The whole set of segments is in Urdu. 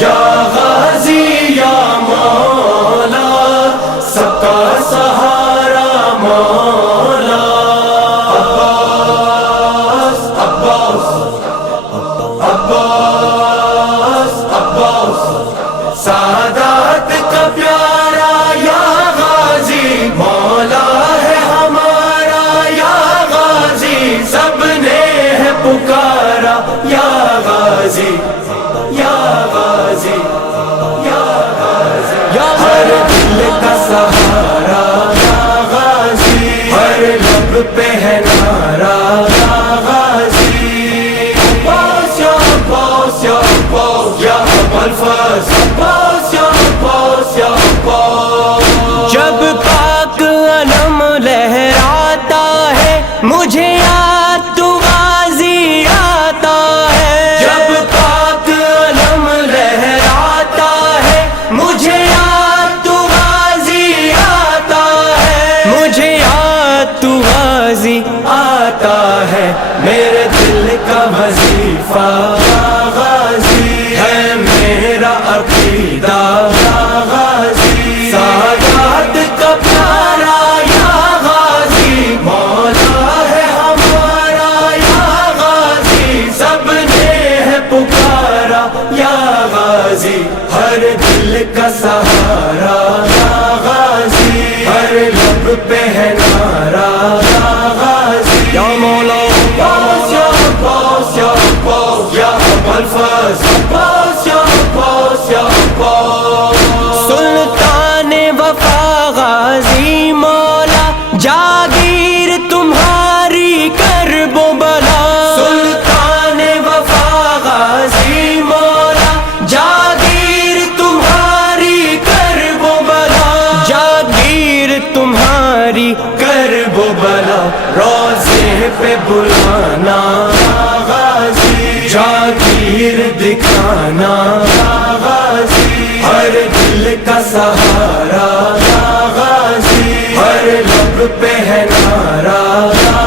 یا غازی یا مولا سب کا سہارا مولا عباس عباس عباس عباس سادات کا پیارا یا غازی مولا ہے ہمارا یا غازی سب نے ہے پکارا یا غازی یا غازی یا غازی ہر دل کا سہارا یا غازی ہر لب پہ ہے نعرہ یا غازی عباس یا عباس یا عباس یا ابوالفضل عباس یا عباس یا عباس جب پاک علم لہراتا ہے مجھے یاد تو غازی آتا ہے جب پاک علم لہراتا ہے مجھے یاد تو غازی آتا ہے مجھے یاد تو غازی آتا ہے میرے دل کا وظیفہ یا غازی ہے میرا عقیدہ یا غازی سادات کا پیارا یا غازی مولا ہے ہمارا یا غازی سب نے ہے پکارا یا غازی ہر دل کا سہارا یا غازی ہر لب پہ ہے نعرہ یا غازی یا مولا عباس یا عباس یا عباس یا ابوالفضل عباس یا عباس یا عباس سلطان وفا غازی مولا جاگیر تمہاری کرب و بلا سلطان وفا غازی مولا جاگیر تمہاری کرب و بلا جاگیر تمہاری کرب و بلا روزے پہ بلانا یا غازی جاگیر دکھانا یا غازی ہر دل کا سہارا یا غازی ہر لب پہ ہے نعرہ یا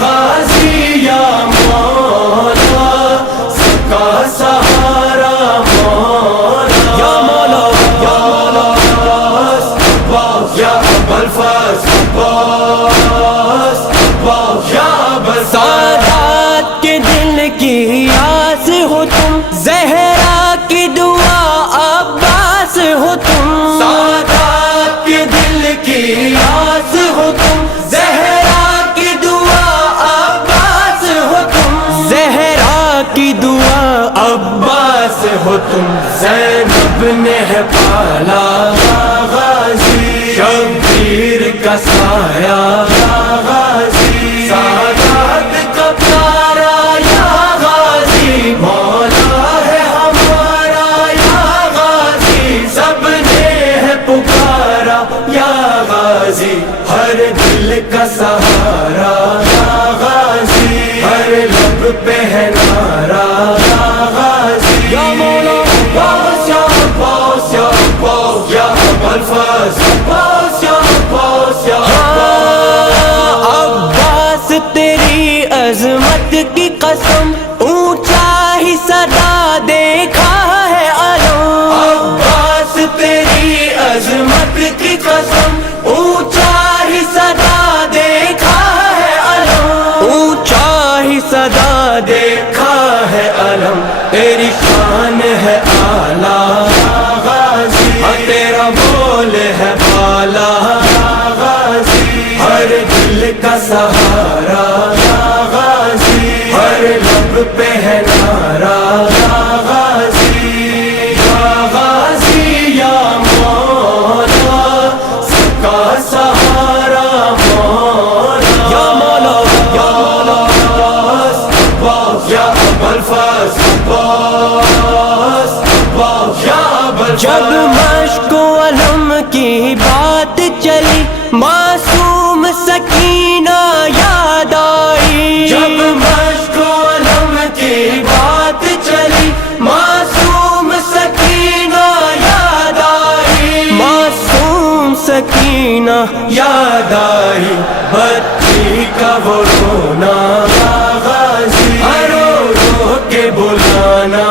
غازی یا مولا سب کا سہارا مولا یا مولا یا مولا عباس عباس یا ابوالفضل عباس عباس یا ابوالفضل سادات کے دل کی آس ہو تم زہرا کی دعا عباس ہو تم سادات کے دل کی آس ہو تم زہرا کی دعا عباس ہو تم زہرا کی دعا عباس ہو تم زینب نے ہے پالا یا غازی شبیر کا سایہ یا غازی سادات کا پیارا یا غازی مولا ہے ہمارا یا غازی سب نے ہے پکارا یا غازی ہر دل کا سہارا یا غازی ہر لب پہ ہے نعرہ یا غازی یا مولا عباس یا عباس یا عباس یا ابوالفضل عباس یا عباس یا عباس عباس تیری عظمت کی قسم اونچا ہی صدا دیکھا ہے علم عباس تیری عظمت کی قسم اونچا ہی صدا دیکھا ہے علم اونچا ہی صدا دیکھا ہے علم تیری شان ہے اعلیٰ یا غازی تیرا بول ہے بالا یا غازی ہر دل کا سہارا یا غازی ہر لب پہ ہے نعرہ یا غازی یا مولا سب کا سہارا مولا یا مولا یا مولا عباس عباس یا ابوالفضل عباس عباس یا ابوالفضل جب مشق و علم کی بات چلی معصوم سکینہ یاد آئی جب مشق و علم کی بات چلی معصوم سکینہ یاد آئی معصوم سکینہ مدینہ یاد آئی بتی کا وہ رونا غازی، رو رو کے بلانا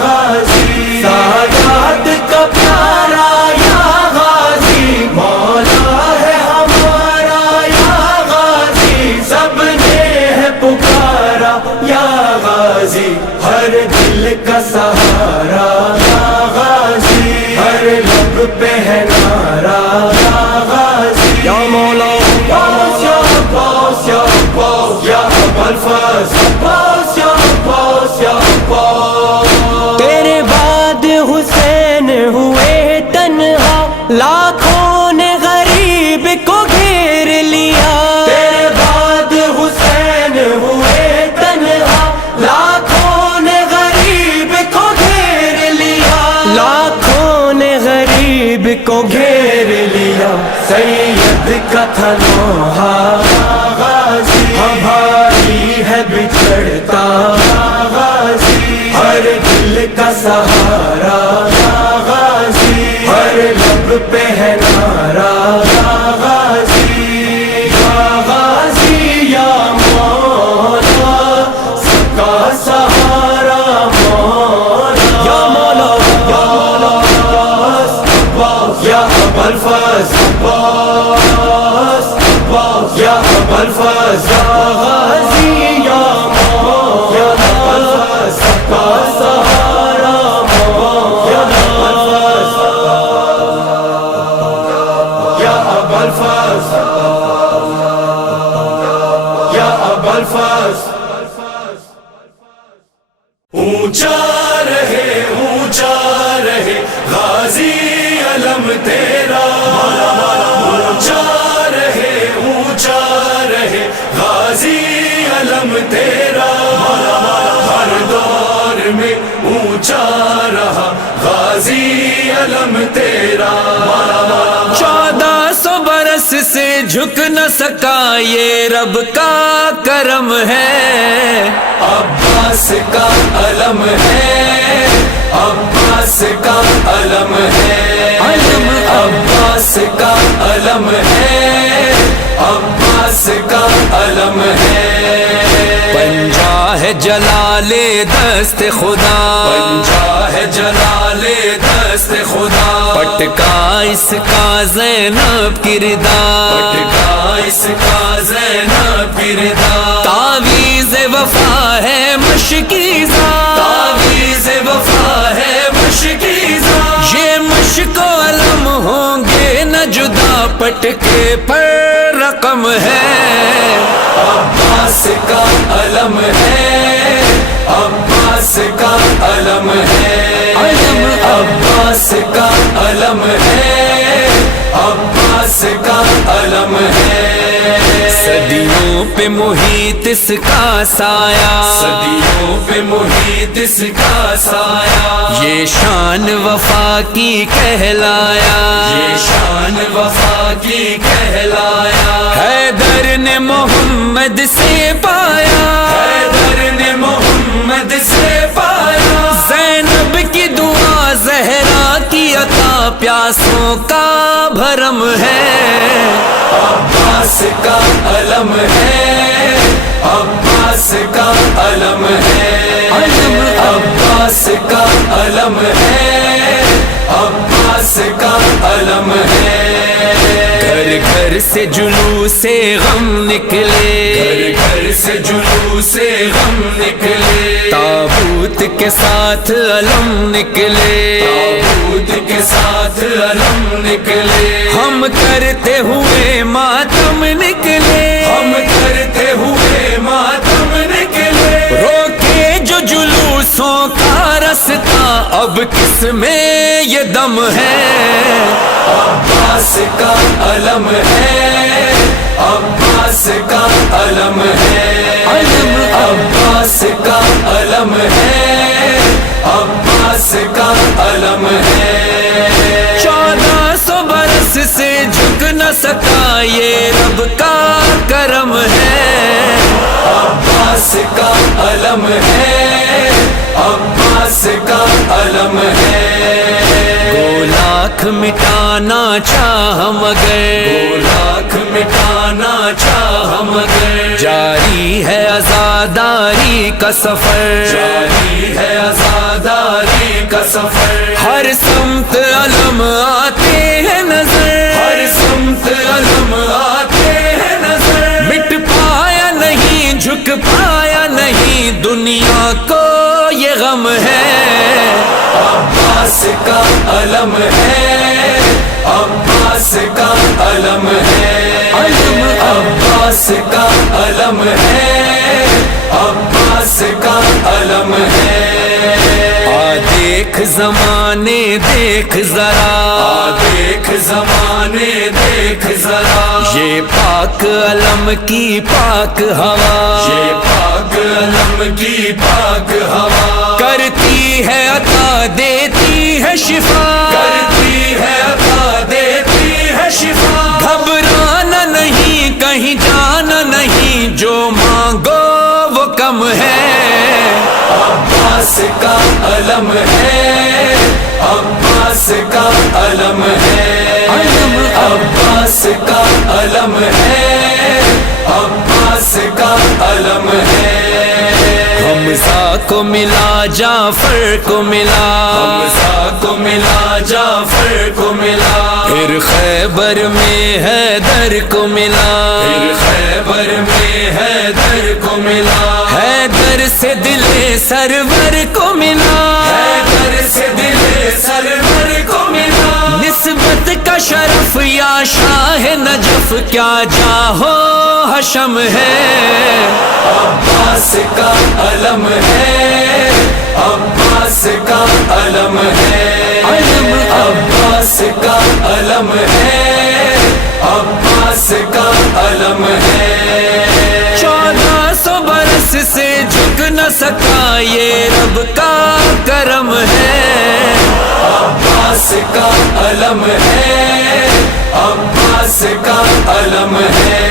غازی، سادات کا پیارا یا غازی، مولا ہے ہمارا یا غازی، سب نے ہے پکارا یا غازی، ہر دل کا سہارا یا غازی، ہر لب پہ ہے نعرہ یا غازی، یا مولا عباس یا عباس یا عباس یا ابا الفضل عباس یا عباس یا عباس۔ تیرے بعد حسین ہوئے تنہا، لاکھوں نے غریب کو گھیر لیا، تیرے بعد حسین ہوئے تنہا، لاکھوں نے غریب کو گھیر لیا، لاکھوں نے غریب کو گھیر لیا، سید کا تھا نوحہ غازی، ہماری ہے بچھڑتا غازی، ہر دل کا سہارا غازی، ہر لب پہ ہے نعرہ غازی، یا غازی یا مولا سب کا سہارا مولا، یا مولا یا مولا عباس یا ابا الفضل عباس عباس یا ابا الفضل یا غازی یا مولا یا ابا الفضل سب کا سہارا مولا، یا ابا الفضل یا ابا الفضل یا ابا الفضل۔ اونچا رہے غازی علم تیرا، اونچا رہے غازی علم تیرا، ہر دور میں اونچا رہا غازی علم تیرا، 1400 برس سے جھک نہ سکا یہ رب کا کرم ہے، عباس کا علم ہے، عباس کا علم ہے، عباس کا علم ہے، عباس کا علم ہے، پنجا ہے جلال دست خدا، پنجا ہے جلال دست خدا، پٹکا اس کا زینب کردار، پٹکا اس کا زینب کردار، تعویذ وفا ہے مشکیزہ، تعویذ وفا ہے مشکیزہ، یہ مشک و علم ہوں گے نہ جدا، پٹکے پر رقم ہے، عباس کا علم ہے، عباس کا علم ہے، عباس کا علم ہے، عباس کا علم ہے، صدیوں پہ محیط اس کا سایہ، صدیوں پہ محیط اس کا سایہ، یہ شان وفا کی کہلایا، یہ شان وفا کی کہلایا، حیدر نے محمد سے پایا، حیدر نے محمد سے پایا، زینب کی دعا زہرا کی عطا، پیاسوں کا بھرم ہے، عباس کا علم ہے، عباس کا علم ہے، عباس کا علم ہے، عباس کا علم ہے، گھر گھر سے جلوس غم نکلے، گھر گھر سے جلوس غم نکلے، تابوت کے ساتھ علم نکلے، تابوت کے ساتھ علم نکلے، ہم کرتے ہوئے ماتم نکلے، ہم کرتے ہوئے ماتم نکلے، روکے جو جلوسوں کا رستہ، اب کس میں یہ دم ہے، عباس کا علم ہے، عباس کا علم ہے، عباس کا علم ہے، عباس کا علم ہے، 1400 برس سے جھک نہ سکا یہ رب کا کرم ہے، عباس کا علم ہے، عباس کا علم ہے، گولا لاکھ مٹانا چاہ مگر لاکھ مٹانا چاہ مگر جاری ہے عزاداری کا سفر جاری ہے عزاداری کا سفر ہر سمت علم آتے ہیں نظر ہر سمت علم آتے ہیں نظر مٹ پایا نہیں جھک پایا نہیں دنیا کو یہ غم ہے عباس کا علم ہے عباس کا علم ہے عباس کا علم ہے عباس کا علم ہے دیکھ زمانے دیکھ ذرا دیکھ زمانے دیکھ ذرا یہ پاک علم کی پاک ہوا یہ پاک علم کی پاک ہوا کرتی ہے عطا دیتی ہے شفا کرتی ہے عطا دیتی ہے شفا گھبرانا نہیں کہیں جانا نہیں جو مانگو وہ کم ہے عباس کا علم ہے عباس کا علم ہے عباس کا علم ہے عباس کا علم ہے حمزہ کو ملا جعفر کو ملا حمزہ کو ملا جعفر کو ملا پھر خیبر میں حیدر کو ملا پھر خیبر میں حیدر کو ملا حیدر سے دل سرور کو ملا حیدر سے دل سرور کو ملا نسبت کا شرف یا شاہ نجف کیا جاہو حشم ہے عباس کا علم ہے عباس کا علم ہے عباس کا علم ہے عباس کا علم ہے 1400 برس سے جھک نہ سکا یہ رب کا کرم ہے عباس کا علم ہے عباس کا علم ہے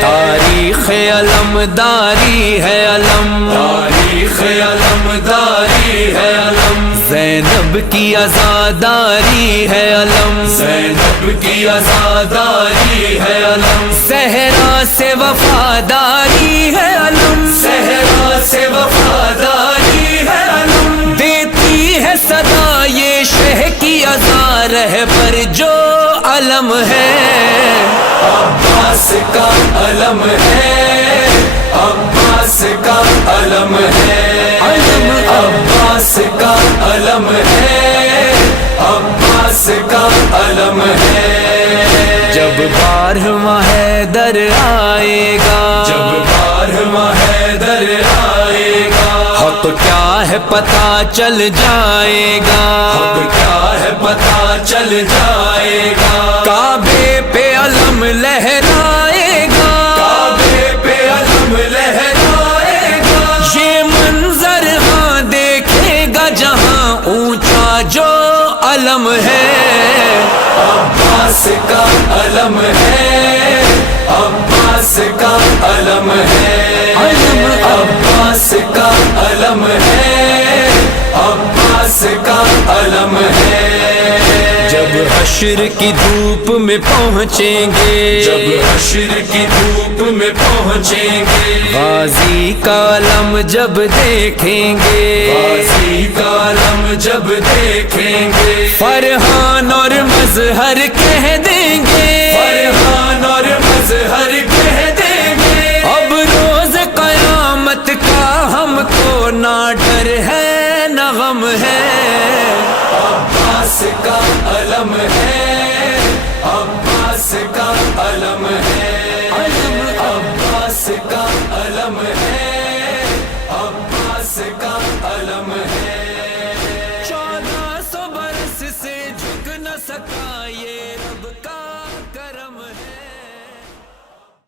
تاریخ علمداری ہے علم تاریخ علمداری ہے علم زینب کی عزاداری ہے علم زینب کی عزاداری ہے علم صحرا سے وفاداری ہے علم صحرا سے وفاداری ہے علم دیتی ہے صدا یہ شہ کی عزا رہبر جو علم ہے عباس کا علم ہے عباس کا علم ہے عباس کا علم ہے عباس کا علم ہے جب 12واں حیدر آئے گا جب 12واں حیدر آئے گا حق کیا ہے پتہ چل جائے گا حق کیا ہے پتہ چل جائے گا کعبے پہ علم لہرائے گا کعبے پہ علم لہرائے گا یہ منظر ہاں دیکھے گا جہاں اونچا جو علم ہے عباس کا علم ہے عباس کا علم ہے عباس کا علم ہے عباس کا علم ہے جب حشر کی دھوپ میں پہنچیں گے جب حشر کی دھوپ میں پہنچیں گے غازی کا علم جب دیکھیں گے غازی کا علم جب دیکھیں گے فرحان اور مظہر کہہ دیں گے فرحان اور مظہر کہہ دیں گے اب روز قیامت کا ہم کو نہ ڈر ہے نہ غم ہے عباس کا علم ہے عباس کا علم ہے عباس کا علم ہے